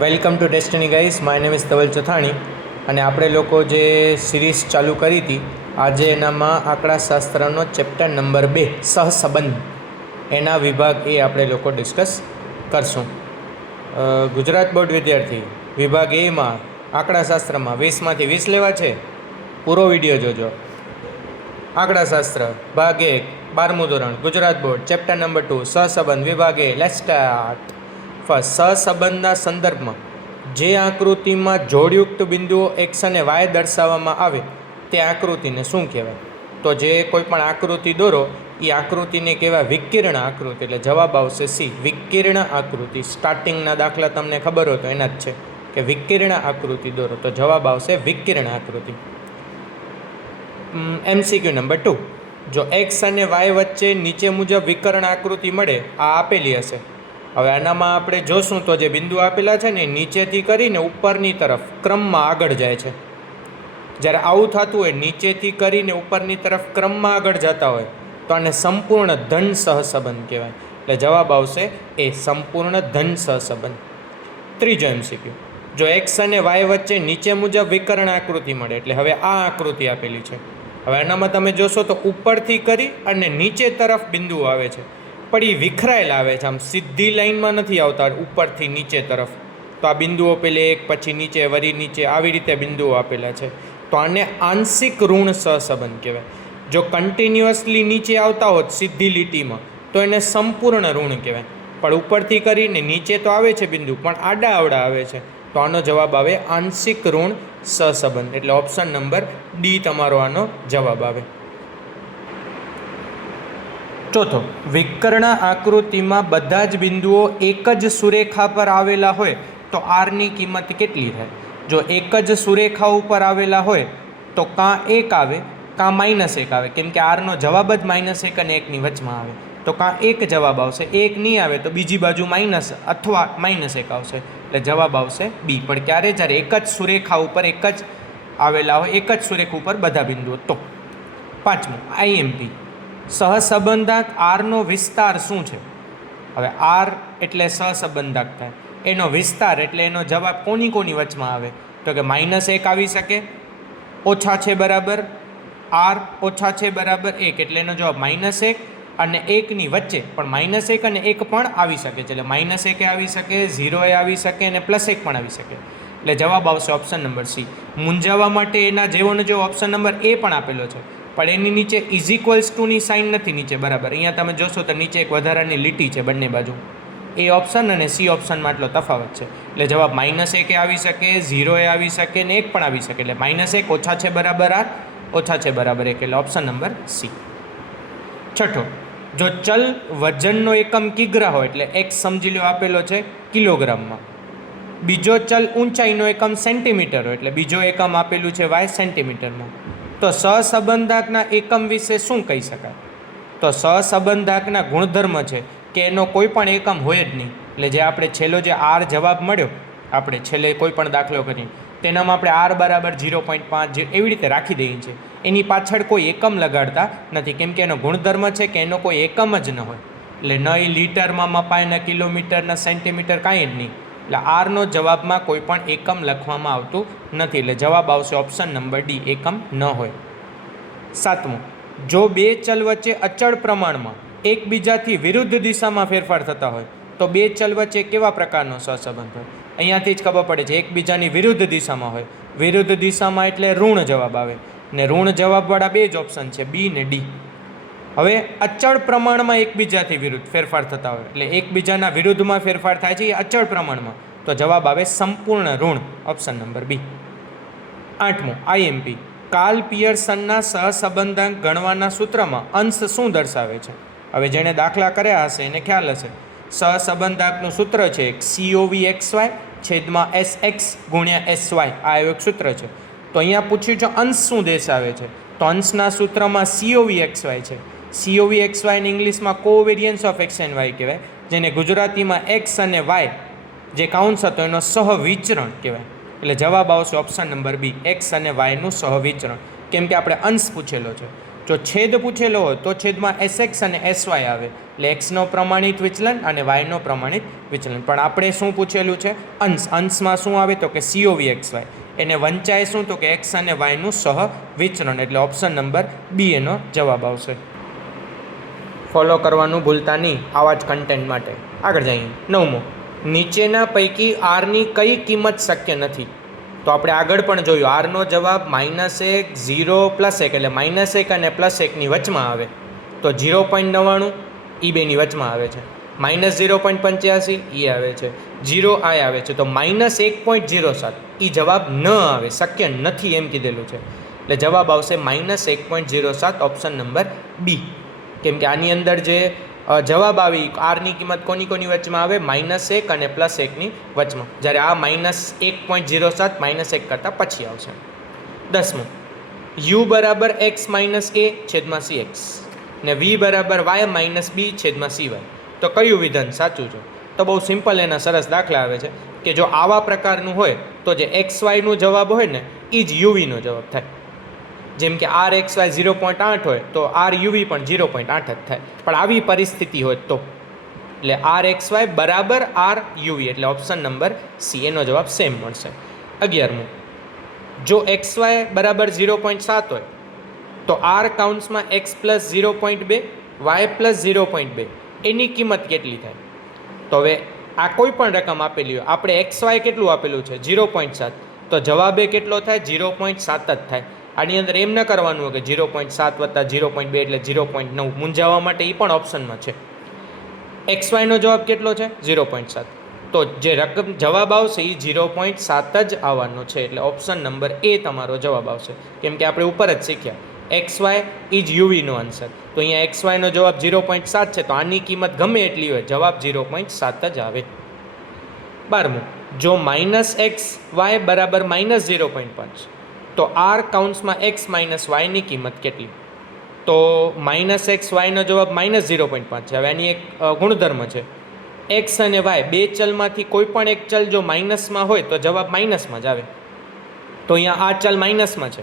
Welcome to destiny guys. My name is Dhaval Chothani અને આપણે લોકો જે સિરીઝ ચાલુ કરી હતી આજે એનામાં આંકડાશાસ્ત્રનો ચેપ્ટર નંબર 2 સહસંબંધ એના વિભાગ એ આપણે લોકો ડિસ્કસ કરશું. ગુજરાત બોર્ડ વિદ્યાર્થી વિભાગ એમાં આંકડાશાસ્ત્રમાં 20માંથી 20 લેવા છે. પૂરો વિડીયો જોજો. આંકડાશાસ્ત્ર ભાગ 1 12મું ધોરણ ગુજરાત બોર્ડ ચેપ્ટર નંબર 2 સહસંબંધ વિભાગ એ. Let's start. ફર્સ્ટ, સહસંબંધના સંદર્ભમાં જે આકૃતિમાં જોડયુક્ત બિંદુઓ એક્સ અને વાય દર્શાવવામાં આવે તે આકૃતિને શું કહેવાય? તો જે કોઈ પણ આકૃતિ દોરો એ આકૃતિને કહેવાય વિકિરણ આકૃતિ. એટલે જવાબ આવશે સી, વિકિરણ આકૃતિ. સ્ટાર્ટિંગના દાખલા તમને ખબર હોય તો એના જ છે કે વિકિરણ આકૃતિ દોરો, તો જવાબ આવશે વિકિરણ આકૃતિ. MCQ નંબર 2, જો એક્સ અને વાય વચ્ચે નીચે મુજબ વિકર્ણ આકૃતિ મળે, આ આપેલી હશે. હવે આનામાં આપણે જોશું તો જે બિંદુ આપેલા છે ને નીચેથી કરીને ઉપરની તરફ ક્રમમાં આગળ જાય છે. જ્યારે આવું થતું હોય, નીચેથી કરીને ઉપરની તરફ ક્રમમાં આગળ જતા હોય તો આને સંપૂર્ણ ધન સહસંબંધ કહેવાય. એટલે જવાબ આવશે એ, સંપૂર્ણ ધન સહસંબંધ. ત્રીજો MCQ, જો એક્સ અને વાય વચ્ચે નીચે મુજબ વિકર્ણ આકૃતિ મળે, એટલે હવે આ આકૃતિ આપેલી છે. હવે આનામાં તમે જોશો તો ઉપરથી કરી અને નીચે તરફ બિંદુઓ આવે છે, પણ એ વિખરાયેલા આવે છે, આમ સીધી લાઈનમાં નથી આવતા ઉપરથી નીચે તરફ. તો આ બિંદુઓ પેલે એક પછી નીચે વરી નીચે આવી રીતે બિંદુઓ આપેલા છે, તો આને આંશિક ઋણ સહસંબંધ કહેવાય. જો કન્ટિન્યુઅસલી નીચે આવતા હોત સીધી લીટીમાં તો એને સંપૂર્ણ ઋણ કહેવાય. પણ ઉપરથી કરીને નીચે તો આવે છે બિંદુ, પણ આડા આવડા આવે છે, તો આનો જવાબ આવે આંશિક ઋણ સહસંબંધ. એટલે ઓપ્શન નંબર ડી તમારો આનો જવાબ આવે. ચોથો, વિકર્ણ આકૃતિમાં બધા જ બિંદુઓ એક જ સુરેખા પર આવેલા હોય તો આરની કિંમત કેટલી થાય? જો એક જ સુરેખા ઉપર આવેલા હોય તો કાં 1 આવે કાં -1 આવે, કેમ કે આરનો જવાબ જ -1 અને 1ની વચમાં આવે, તો કાં 1 જવાબ આવશે, 1 નહીં આવે તો બીજી બાજુ માઇનસ અથવા -1 આવશે. એટલે જવાબ આવશે બી. પણ ક્યારે? જ્યારે એક જ સુરેખા ઉપર એક જ આવેલા હોય, એક જ સુરેખા ઉપર બધા બિંદુઓ. તો પાંચમું IMP, સહસંબંધાંક આરનો વિસ્તાર શું છે? હવે આર એટલે સહસંબંધાંક થાય, એનો વિસ્તાર એટલે એનો જવાબ કોની વચમાં આવે? તો કે -1 આવી શકે, ઓછા છે બરાબર આર, ઓછા છે બરાબર 1, એટલે એનો જવાબ -1 અને 1ની વચ્ચે, પણ -1 અને 1 પણ આવી શકે છે. એટલે -1 આવી શકે, 0 આવી શકે અને +1 પણ આવી શકે. એટલે જવાબ આવશે ઓપ્શન નંબર સી. મૂંઝાવા માટે એના જેવો ઓપ્શન નંબર એ પણ આપેલો છે, પણ એની નીચે =ની સાઇન નથી નીચે બરાબર. અહીંયા તમે જોશો તો નીચે એક વધારાની લીટી છે બંને બાજુ. એ ઓપ્શન અને સી ઓપ્શનમાં એટલો તફાવત છે. એટલે જવાબ -1 આવી શકે, 0 આવી શકે ને 1 પણ આવી શકે. એટલે -1 ઓછા છે બરાબર આર, ઓછા છે બરાબર 1, એટલે ઓપ્શન નંબર સી. છઠ્ઠો, જો ચલ વજનનો એકમ કિગ્રા હોય, એટલે એક્સ સમજી લો આપેલો છે કિલોગ્રામમાં, બીજો ચલ ઊંચાઈનો એકમ સેન્ટીમીટર હોય, એટલે બીજો એકમ આપેલું છે વાય સેન્ટીમીટરમાં, તો સહસંબંધાંકના એકમ વિશે શું કહી શકાય? તો સહસંબંધાંકના ગુણધર્મ છે કે એનો કોઈ પણ એકમ હોય જ નહીં. એટલે જે આપણે છેલ્લો જે આર જવાબ મળ્યો, આપણે છેલ્લે કોઈ પણ દાખલો કરીએ તેનામાં આપણે આર બરાબર 0.5 એવી રીતે રાખી દઈએ છીએ. એની પાછળ કોઈ એકમ લગાડતા નથી, કેમ કે એનો ગુણધર્મ છે કે એનો કોઈ એકમ જ ન હોય. એટલે ન એ લીટરમાં મપાય, ન કિલોમીટર, ન સેન્ટીમીટર, કાંઈ જ નહીં. એટલે આરનો જવાબમાં કોઈ પણ એકમ લખવામાં આવતું નથી. એટલે જવાબ આવશે ઓપ્શન નંબર ડી, એકમ ન હોય. સાતમું, જો બે ચલ વચ્ચે અચળ પ્રમાણમાં એકબીજાથી વિરુદ્ધ દિશામાં ફેરફાર થતા હોય તો બે ચલ વચ્ચે કેવા પ્રકારનો સહસંબંધ હોય? અહીંયાથી જ ખબર પડે છે, એકબીજાની વિરુદ્ધ દિશામાં હોય. વિરુદ્ધ દિશામાં એટલે ઋણ જવાબ આવે, ને ઋણ જવાબવાળા બે જ ઓપ્શન છે, બી ને ડી. હવે અચળ પ્રમાણમાં એકબીજાથી વિરુદ્ધ ફેરફાર થતા હોય, એટલે એકબીજાના વિરુદ્ધમાં ફેરફાર થાય છે એ અચળ પ્રમાણમાં, તો જવાબ આવે સંપૂર્ણ ઋણ, ઓપ્શન નંબર બી. આઠમું IMP, કાર્લ પિયર્સનના સહસંબંધાંક ગણવાના સૂત્રમાં અંશ શું દર્શાવે છે? હવે જેણે દાખલા કર્યા હશે એને ખ્યાલ હશે. સહસંબંધાંકનું સૂત્ર છે COVXY છેદમાં SX ગુણ્યા SY, આ એક સૂત્ર છે. તો અહીંયા પૂછ્યું છે અંશ શું દર્શાવે છે? તો અંશના સૂત્રમાં COVXY છે. COVXY ને ઇંગ્લિશમાં covariance of x and Y કહેવાય, જેને ગુજરાતીમાં એક્સ અને વાય જે કાઉન્સ હતો એનો સહવિચરણ કહેવાય. એટલે જવાબ આવશે ઓપ્શન નંબર બી, એક્સ અને વાયનું સહવિચરણ, કેમ કે આપણે અંશ પૂછેલો છે. જો છેદ પૂછેલો હોય તો છેદમાં SX અને SY આવે, એટલે એક્સનો પ્રમાણિત વિચલન અને વાયનો પ્રમાણિત વિચલન. પણ આપણે શું પૂછેલું છે? અંશ. અંશમાં શું આવે તો કે COVXY. એને વંચાય શું તો કે એક્સ અને વાયનું સહ વિચરણ, એટલે ઓપ્શન નંબર બી એનો જવાબ આવશે. ફોલો કરવાનું ભૂલતા નહીં આવા જ કન્ટેન્ટ માટે. આગળ જઈએ. 9મો, નીચેના પૈકી આરની કઈ કિંમત શક્ય નથી? તો આપણે આગળ પણ જોયું, આરનો જવાબ -1, 0, +1, એટલે -1 અને +1ની વચમાં આવે તો 0.99 એ બેની વચમાં આવે છે. -0.85 એ આવે છે, 0 આ આવે છે, તો -1.07 એ જવાબ ન આવે, શક્ય નથી એમ કીધેલું છે. એટલે જવાબ આવશે -1.07, ઓપ્શન નંબર બી. કેમ કે આની અંદર જે જવાબ આવી આરની કિંમત કોની વચમાં આવે? -1 અને +1ની વચમાં, જ્યારે આ -1.07 -1 કરતાં પછી આવશે. 10મો, u બરાબર x - a છેદમાં cx ને v બરાબર y - b છેદમાં cy. તો કયું વિધાન સાચું છે? તો બહુ સિમ્પલ એના સરસ દાખલા આવે છે કે જો આવા પ્રકારનું હોય તો જે xyનો જવાબ હોય ને એ જ યુવીનો જવાબ થાય. જેમ કે RXY 0.8 હોય તો RUV પણ 0.8 જ થાય. પણ આવી પરિસ્થિતિ હોય તો એટલે RXY બરાબર RUV, એટલે ઓપ્શન નંબર સી એનો જવાબ સેમ મળશે. 11મું, જો XY બરાબર 0.7 હોય તો R કાઉન્સમાં x + 0.2 y + 0.2 એની કિંમત કેટલી થાય? તો હવે આ કોઈ પણ રકમ આપેલી હોય, આપણે XY કેટલું આપેલું છે? 0.7, તો જવાબ એ કેટલો થાય? 0.7 જ થાય. આની અંદર એમ ન કરવાનું હોય કે 0.7 + 0.2 એટલે 0.9, મૂંઝાવવા માટે એ પણ ઓપ્શનમાં છે. XYનો જવાબ કેટલો છે? 0.7, તો જે રકમ જવાબ આવશે એ 0.7 જ આવવાનો છે, એટલે ઓપ્શન નંબર એ તમારો જવાબ આવશે. કેમ કે આપણે ઉપર જ શીખ્યા XY ઇઝ યુવીનો આન્સર, તો અહીંયા XYનો જવાબ 0.7 છે, તો આની કિંમત ગમે એટલી હોય જવાબ 0.7 જ આવે. 12મું, જો -xy બરાબર -0.5 તો R કાઉન્સમાં x - y ની કિંમત કેટલી? તો -xyનો જવાબ -0.5 છે. હવે આની એક ગુણધર્મ છે, x અને y બે ચલમાંથી કોઈ પણ એક ચલ જો માઇનસમાં હોય તો જવાબ માઇનસમાં જ આવે. તો અહીંયા આ ચલ માઇનસમાં છે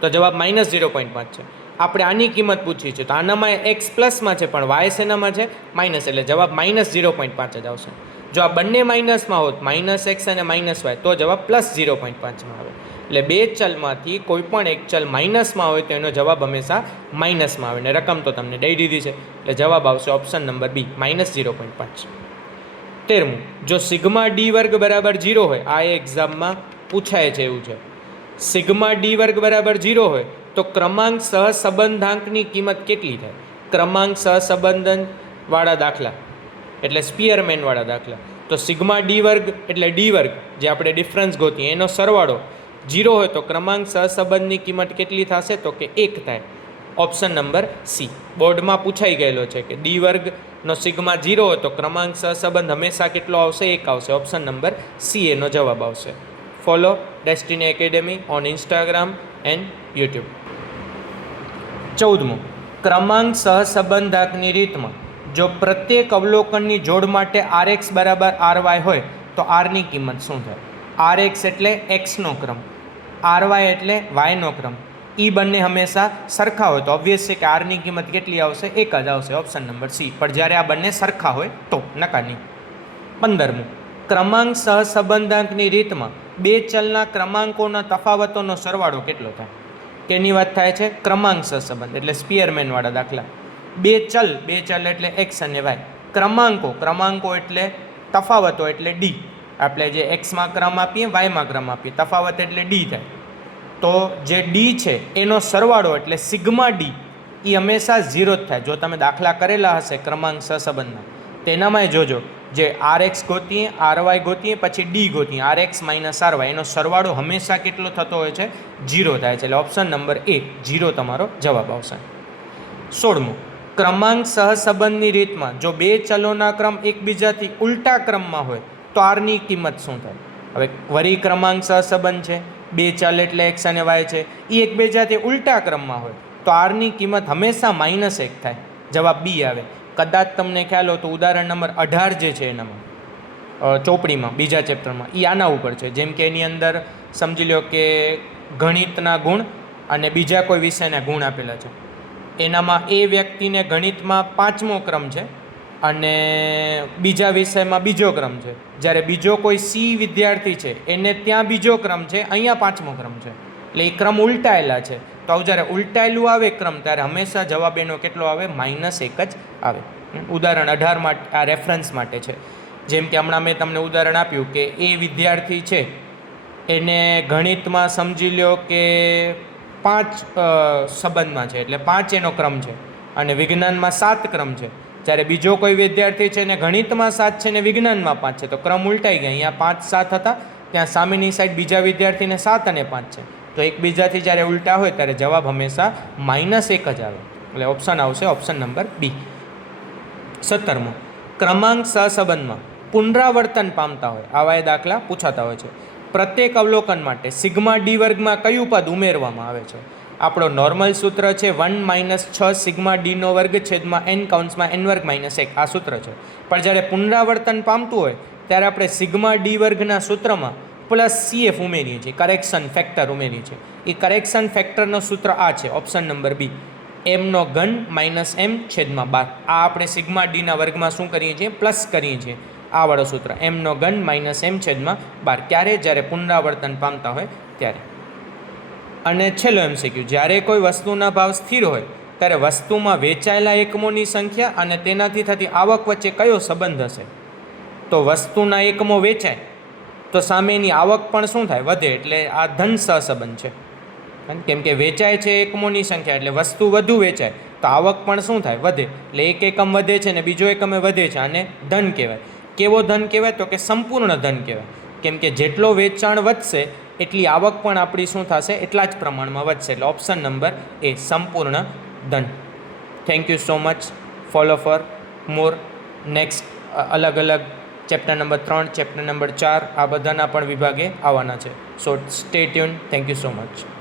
તો જવાબ -0.5 છે. આપણે આની કિંમત પૂછી છે તો આનામાં x પ્લસમાં છે પણ y શેનામાં છે? માઇનસ, એટલે જવાબ -0.5 જ આવશે. જો આ બંને માઇનસમાં હોત -x અને -y તો જવાબ +0.5માં આવે. એટલે બે ચલમાંથી કોઈ પણ એક ચલ માઇનસમાં હોય તો એનો જવાબ હંમેશા માઇનસમાં આવે, અને રકમ તો તમને દઈ દીધી છે એટલે જવાબ આવશે ઓપ્શન નંબર બી -0.5. 13મું, જો σd² બરાબર 0 હોય, આ એક્ઝામમાં પૂછાય છે એવું છે, σd² બરાબર 0 હોય તો ક્રમાંક સહસંબંધાંકની કિંમત કેટલી થાય? ક્રમાંક સહસંબંધન વાળા દાખલા એટલે સ્પીયરમેન વાળા દાખલા, તો σd² એટલે d² જે આપણે ડિફરન્સ ગોતીએ એનો સરવાળો 0 હોય તો ક્રમાંક સહસંબંધની કિંમત કેટલી થશે? તો કે 1 થાય, ઓપ્શન નંબર સી. બોર્ડમાં પૂછાઈ ગયેલો છે કે d² નો સિગ્મા 0 હોય તો ક્રમાંક સહસંબંધ હંમેશા કેટલો આવશે? 1 આવશે, ઓપ્શન નંબર સી એનો જવાબ આવશે. Follow Destiny Academy on Instagram and YouTube. 14મું, ક્રમાંક સહસંબંધાંકની રીતમાં જો પ્રત્યેક અવલોકનની જોડ માટે RX બરાબર RY હોય તો Rની કિંમત શું થાય? RX એટલે Xનો ક્રમ, RY એટલે Yનો ક્રમ, એ બંને હંમેશા સરખા હોય તો ઓબ્વિયસ છે કે Rની કિંમત કેટલી આવશે? 1 જ આવશે, ઓપ્શન નંબર સી. પણ જ્યારે આ બંને સરખા હોય તો નકા નહીં. 15મું, ક્રમાંક સહસંબંધાંકની રીતમાં બે ચલના ક્રમાંકોના તફાવતોનો સરવાળો કેટલો થાય? કેની વાત થાય છે? ક્રમાંક સહસંબંધ એટલે સ્પીયરમેન વાળા દાખલા. બે ચલ એટલે x અને y, ક્રમાંકો એટલે તફાવતો એટલે d. આપણે જે xમાં ક્રમ આપીએ yમાં ક્રમ આપીએ, તફાવત એટલે d થાય. તો જે d છે એનો સરવાળો એટલે સિગ્મા d એ હંમેશા 0 જ થાય. જો તમે દાખલા કરેલા હશે ક્રમાંક સહસંબંધના તેનામાં જોજો, જે RX ગોતીએ, RY ગોતીએ, પછી d ગોતીએ, RX - RY એનો સરવાળો હંમેશા કેટલો થતો હોય છે? 0 થાય છે, એટલે ઓપ્શન નંબર એ 0 તમારો જવાબ આવશે. 16મું, ક્રમાંક સહસંબંધની રીતમાં જો બે ચલોના ક્રમ એકબીજાથી ઉલટા ક્રમમાં હોય તો Rની કિંમત શું થાય? હવે વરી ક્રમાંક સહસંબંધ છે, બે ચલ એટલે x અને y છે, એ એકબીજાથી ઉલટા ક્રમમાં હોય તો Rની કિંમત હંમેશા -1 થાય, જવાબ બી આવે. કદાચ તમને ખ્યાલ હોય તો ઉદાહરણ નંબર 18 જે છે એનામાં ચોપડીમાં બીજા ચેપ્ટરમાં એ આના ઉપર છે. જેમ કે એની અંદર સમજી લો કે ગણિતના ગુણ અને બીજા કોઈ વિષયના ગુણ આપેલા છે, એનામાં એ વ્યક્તિને ગણિતમાં 5મો ક્રમ છે અને બીજા વિષયમાં બીજો ક્રમ છે. જ્યારે બીજો કોઈ સી વિદ્યાર્થી છે એને ત્યાં બીજો ક્રમ છે, અહીંયા 5મો ક્રમ છે. એટલે એ ક્રમ ઉલટાયેલા છે. તો આવું જ્યારે ઉલટાયેલું આવે ક્રમ ત્યારે હંમેશા જવાબ એનો કેટલો આવે? -1 જ આવે. ઉદાહરણ 18 માટે આ રેફરન્સ માટે છે. જેમ કે હમણાં મેં તમને ઉદાહરણ આપ્યું કે એ વિદ્યાર્થી છે એને ગણિતમાં સમજી લ્યો કે 5 સંબંધમાં છે, એટલે 5 એનો ક્રમ છે, અને વિજ્ઞાનમાં 7 ક્રમ છે. જ્યારે બીજો કોઈ વિદ્યાર્થી છે ને ગણિતમાં 7 છે ને વિજ્ઞાનમાં 5 છે, તો ક્રમ ઉલટાઈ ગયા. અહીંયા 5 7 હતા, ત્યાં સામેની સાઈડ બીજા વિદ્યાર્થીને 7 અને 5 છે. તો એકબીજાથી જ્યારે ઉલટા હોય ત્યારે જવાબ હંમેશા -1 જ આવે. એટલે ઓપ્શન આવશે ઓપ્શન નંબર બી. 17મો, ક્રમાંક સહસંબંધમાં પુનરાવર્તન પામતા હોય આવા એ દાખલા પૂછાતા હોય છે. પ્રત્યેક અવલોકન માટે સિગ્મા ડી વર્ગમાં કયું પદ ઉમેરવામાં આવે છે? આપણો નોર્મલ સૂત્ર છે 1 - 6 સિગ્મા ડીનો વર્ગ છેદમાં n કૌંસમાં n વર્ગ -1. આ સૂત્ર છે. પણ જ્યારે પુનરાવર્તન પામતું હોય ત્યારે આપણે સિગ્મા ડી વર્ગના સૂત્રમાં +CF ઉમેરીએ છીએ, કરેક્શન ફેક્ટર ઉમેરીએ છીએ. એ કરેક્શન ફેક્ટરનો સૂત્ર આ છે ઓપ્શન નંબર બી, m² - m છેદમાં 12. આ આપણે સિગ્મા ડીના વર્ગમાં શું કરીએ છીએ? પ્લસ કરીએ છીએ. આ વાળો સૂત્ર m² - m છેદમાં 12. ક્યારે? જ્યારે પુનરાવર્તન પામતા હોય ત્યારે. અને છેલ્લો MCQ, જ્યારે કોઈ વસ્તુના ભાવ સ્થિર હોય ત્યારે વસ્તુમાં વેચાયેલા એકમોની સંખ્યા અને તેનાથી થતી આવક વચ્ચે કયો સંબંધ હશે? તો વસ્તુના એકમો વેચાય તો સામેની આવક પણ શું થાય? વધે. એટલે આ ધન સહસંબંધ છે. કેમ કે વેચાય છે એકમોની સંખ્યા, એટલે વસ્તુ વધુ વેચાય તો આવક પણ શું થાય? વધે. એટલે એક એકમ વધે છે ને બીજો એકમ વધે છે, આને ધન કહેવાય. કેવો ધન કહેવાય? તો કે સંપૂર્ણ ધન કહેવાય. કેમ કે જેટલો વેચાણ વધશે એટલી આવક પણ આપણી શું થશે? એટલા જ પ્રમાણમાં વધશે. એટલે ઓપ્શન નંબર એ, સંપૂર્ણ ધન. Thank you so much. Follow for more. Next અલગ અલગ ચેપ્ટર નંબર 3, ચેપ્ટર નંબર 4 આ બધાના પણ વિભાગે આવવાના છે. સો stay tune. Thank you so much.